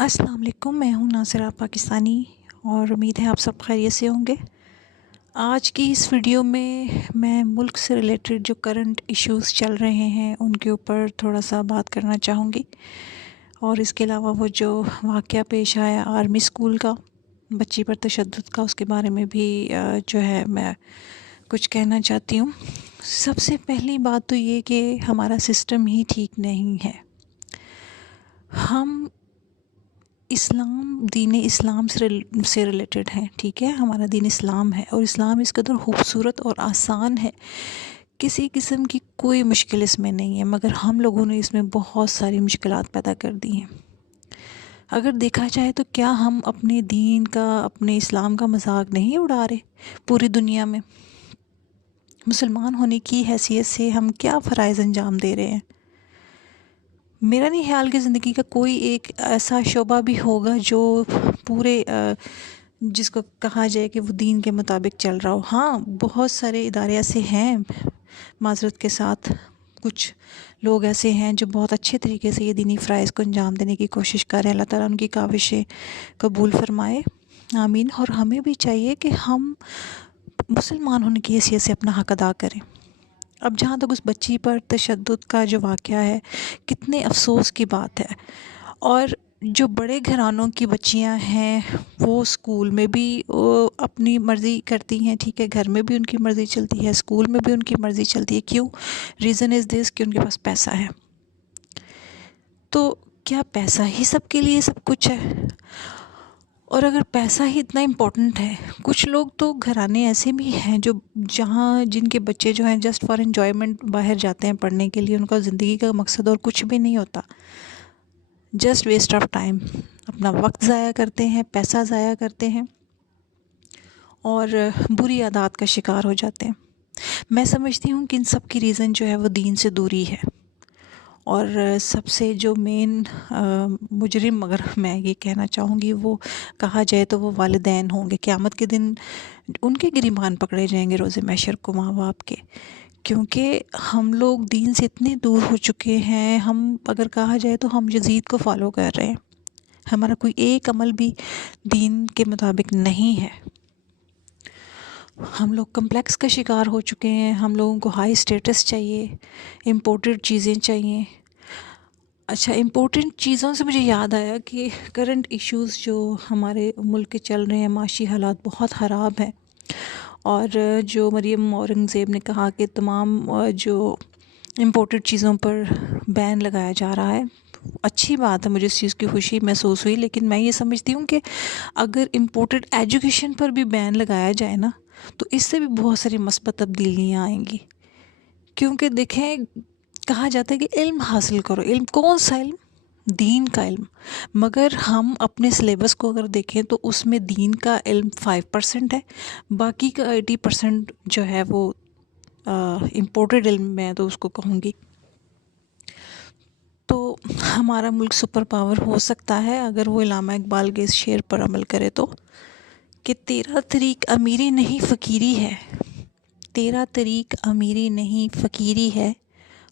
अस्सलाम वालेकुम। मैं हूँ नासिरा पाकिस्तानी और उम्मीद है आप सब खैरियत से होंगे। आज की इस वीडियो में मैं मुल्क से रिलेटेड जो करंट इश्यूज़ चल रहे हैं उनके ऊपर थोड़ा सा बात करना चाहूँगी, और इसके अलावा वो जो वाक़या पेश आया आर्मी स्कूल का, बच्ची पर तशद्दुद का, उसके बारे में भी जो है मैं कुछ कहना चाहती हूँ। सबसे पहली बात तो ये कि हमारा सिस्टम ही ठीक नहीं है। हम दीन इस्लाम से रिलेटेड हैं, ठीक है। हमारा दीन इस्लाम है और इस्लाम इस कदर खूबसूरत और आसान है, किसी किस्म की कोई मुश्किल इसमें नहीं है, मगर हम लोगों ने इसमें बहुत सारी मुश्किलात पैदा कर दी हैं। अगर देखा जाए तो क्या हम अपने दीन का, अपने इस्लाम का मजाक नहीं उड़ा रहे? पूरी दुनिया में मुसलमान होने की हैसियत से हम क्या फ़राइज़ अंजाम दे रहे हैं? मेरा नहीं ख्याल कि ज़िंदगी का कोई एक ऐसा शोबा भी होगा जो पूरे जिसको कहा जाए कि वो दीन के मुताबिक चल रहा हो। हाँ, बहुत सारे इदारे ऐसे हैं, माज़रत के साथ कुछ लोग ऐसे हैं जो बहुत अच्छे तरीके से ये दीनी फ़राइज़ को अंजाम देने की कोशिश कर रहे हैं। अल्लाह ताला उनकी काविशें कबूल फ़रमाए, आमीन। और हमें भी चाहिए कि हम मुसलमान होने की हैसियत से अपना हक़ अदा करें। अब जहाँ तक उस बच्ची पर तशद्दुद का जो वाक़या है, कितने अफ़सोस की बात है। और जो बड़े घरानों की बच्चियाँ हैं वो स्कूल में भी अपनी मर्ज़ी करती हैं, ठीक है। घर में भी उनकी मर्ज़ी चलती है, स्कूल में भी उनकी मर्ज़ी चलती है। क्यों? रीज़न इज़ दिस कि उनके पास पैसा है। तो क्या पैसा ही सबके लिए सब कुछ है? और अगर पैसा ही इतना इम्पोर्टेंट है, कुछ लोग तो घराने ऐसे भी हैं जो जिनके बच्चे जो हैं जस्ट फॉर एन्जॉयमेंट बाहर जाते हैं पढ़ने के लिए, उनका ज़िंदगी का मकसद और कुछ भी नहीं होता, जस्ट वेस्ट ऑफ टाइम। अपना वक्त ज़ाया करते हैं, पैसा ज़ाया करते हैं और बुरी आदत का शिकार हो जाते हैं। मैं समझती हूँ कि इन सब की रीज़न जो है वो दीन से दूरी है। और सबसे जो मेन मुजरिम, अगर मैं ये कहना चाहूँगी, वो कहा जाए तो वो वालिदैन होंगे। क़यामत के दिन उनके गिरबान पकड़े जाएंगे रोज़े महशर को, माँ बाप के। क्योंकि हम लोग दीन से इतने दूर हो चुके हैं, हम अगर कहा जाए तो हम यजीद को फॉलो कर रहे हैं। हमारा कोई एक अमल भी दीन के मुताबिक नहीं है। हम लोग कम्प्लेक्स का शिकार हो चुके हैं। हम लोगों को हाई स्टेटस चाहिए, इम्पोर्टेड चीज़ें चाहिए। अच्छा, इम्पोर्टेंट चीज़ों से मुझे याद आया कि करंट इश्यूज़ जो हमारे मुल्क के चल रहे हैं, माशी हालात बहुत ख़राब हैं। और जो मरियम औरंगज़ेब ने कहा कि तमाम जो इम्पोर्टेड चीज़ों पर बैन लगाया जा रहा है, अच्छी बात है, मुझे इस चीज़ की खुशी महसूस हुई। लेकिन मैं ये समझती हूँ कि अगर इम्पोर्टेड एजुकेशन पर भी बैन लगाया जाए ना, तो इससे भी बहुत सारी मस्बत तब्दीलियाँ आएंगी। क्योंकि देखें, कहा जाता है कि इल्म हासिल करो। इल्म कौन सा इल्म? दीन का इल्म। मगर हम अपने सिलेबस को अगर देखें तो उसमें दीन का इल्म 5% है, बाकी का 80% जो है वो इम्पोर्टेड इल्म, मैं तो उसको कहूँगी। तो हमारा मुल्क सुपर पावर हो सकता है अगर वो इल्लामा इकबाल के इस शेर पर अमल करे तो, कि तेरा तरीक अमीरी नहीं फ़कीरी है, तेरा तरीक अमीरी नहीं फ़कीरी है,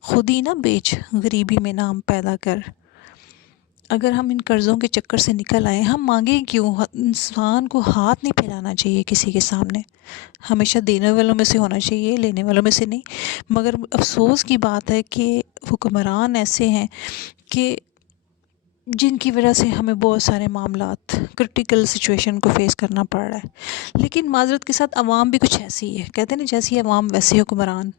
खुद ही ना बेच गरीबी में नाम पैदा कर। अगर हम इन कर्ज़ों के चक्कर से निकल आए, हम मांगें क्यों? इंसान को हाथ नहीं फैलाना चाहिए किसी के सामने, हमेशा देने वालों में से होना चाहिए, लेने वालों में से नहीं। मगर अफसोस की बात है कि हुक्मरान ऐसे हैं कि जिनकी वजह से हमें बहुत सारे मामलात, क्रिटिकल सिचुएशन को फेस करना पड़ रहा है। लेकिन माज़रत के साथ अवाम भी कुछ ऐसी है, कहते हैं ना, जैसी अवाम वैसे हुक्मरान।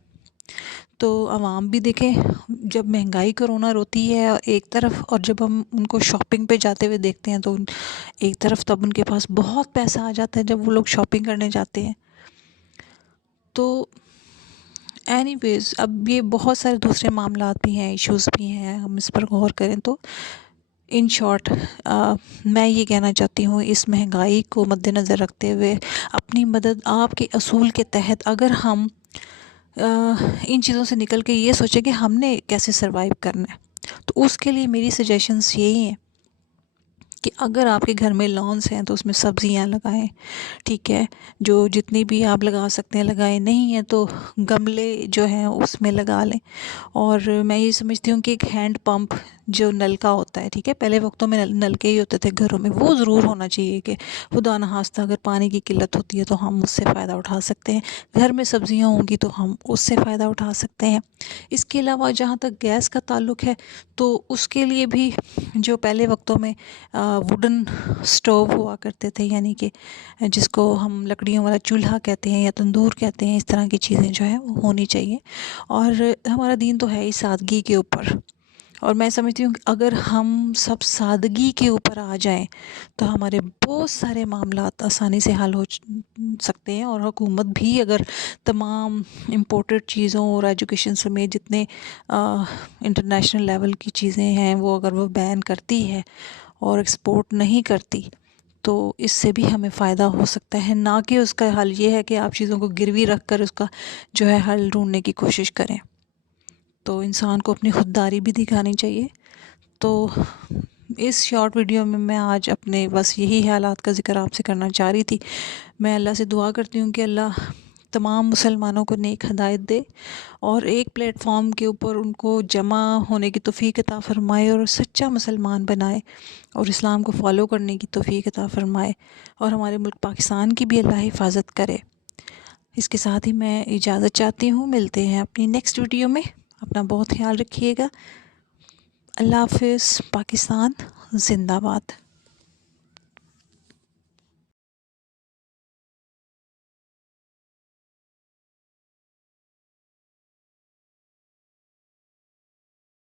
तो अवाम भी देखें, जब महंगाई कोरोना रोती है एक तरफ, और जब हम उनको शॉपिंग पे जाते हुए देखते हैं तो एक तरफ तब उनके पास बहुत पैसा आ जाता है जब वो लोग शॉपिंग करने जाते हैं। तो एनीवेज़, अब ये बहुत सारे दूसरे मामलात भी हैं, इश्यूज़ भी हैं, हम इस पर गौर करें तो इन शॉर्ट मैं ये कहना चाहती हूँ, इस महंगाई को मद्देनज़र रखते हुए अपनी मदद आपके असूल के तहत अगर हम इन चीज़ों से निकल के ये सोचें कि हमने कैसे सरवाइव करना है, तो उसके लिए मेरी सजेशंस यही हैं कि अगर आपके घर में लॉन्स हैं तो उसमें सब्ज़ियाँ लगाएं, ठीक है। जो जितनी भी आप लगा सकते हैं लगाएं, नहीं है तो गमले जो हैं उसमें लगा लें। और मैं ये समझती हूँ कि एक हैंड पंप جو نل کا ہوتا ہے، ٹھیک ہے، پہلے وقتوں میں نل کے ہی ہوتے تھے گھروں میں، وہ ضرور ہونا چاہیے کہ خدا نخواستہ اگر پانی کی قلت ہوتی ہے تو ہم اس سے فائدہ اٹھا سکتے ہیں، گھر میں سبزیاں ہوں گی تو ہم اس سے فائدہ اٹھا سکتے ہیں۔ اس کے علاوہ جہاں تک گیس کا تعلق ہے تو اس کے لیے بھی جو پہلے وقتوں میں ووڈن سٹوو ہوا کرتے تھے، یعنی کہ جس کو ہم لکڑیوں والا چولہا کہتے ہیں یا تندور کہتے ہیں، اس طرح کی چیزیں جو ہیں وہ ہونی چاہیے۔ اور ہمارا دین تو ہے ہی سادگی کے اوپر، اور میں سمجھتی ہوں کہ اگر ہم سب سادگی کے اوپر آ جائیں تو ہمارے بہت سارے معاملات آسانی سے حل ہو سکتے ہیں، اور حکومت بھی اگر تمام امپورٹڈ چیزوں اور ایجوکیشن سمیت جتنے انٹرنیشنل لیول کی چیزیں ہیں وہ اگر وہ بین کرتی ہے اور ایکسپورٹ نہیں کرتی تو اس سے بھی ہمیں فائدہ ہو سکتا ہے، نہ کہ اس کا حل یہ ہے کہ آپ چیزوں کو گروی رکھ کر اس کا جو ہے حل ڈھونڈنے کی کوشش کریں۔ تو انسان کو اپنی خودداری بھی دکھانی چاہیے۔ تو اس شارٹ ویڈیو میں میں آج اپنے بس یہی حالات کا ذکر آپ سے کرنا چاہ رہی تھی۔ میں اللہ سے دعا کرتی ہوں کہ اللہ تمام مسلمانوں کو نیک ہدایت دے اور ایک پلیٹ فارم کے اوپر ان کو جمع ہونے کی توفیق عطا فرمائے اور سچا مسلمان بنائے اور اسلام کو فالو کرنے کی توفیق عطا فرمائے، اور ہمارے ملک پاکستان کی بھی اللہ حفاظت کرے۔ اس کے ساتھ ہی میں اجازت چاہتی ہوں، ملتے ہیں اپنی نیکسٹ ویڈیو میں۔ اپنا بہت خیال رکھیے گا۔ اللہ حافظ۔ پاکستان زندہ باد۔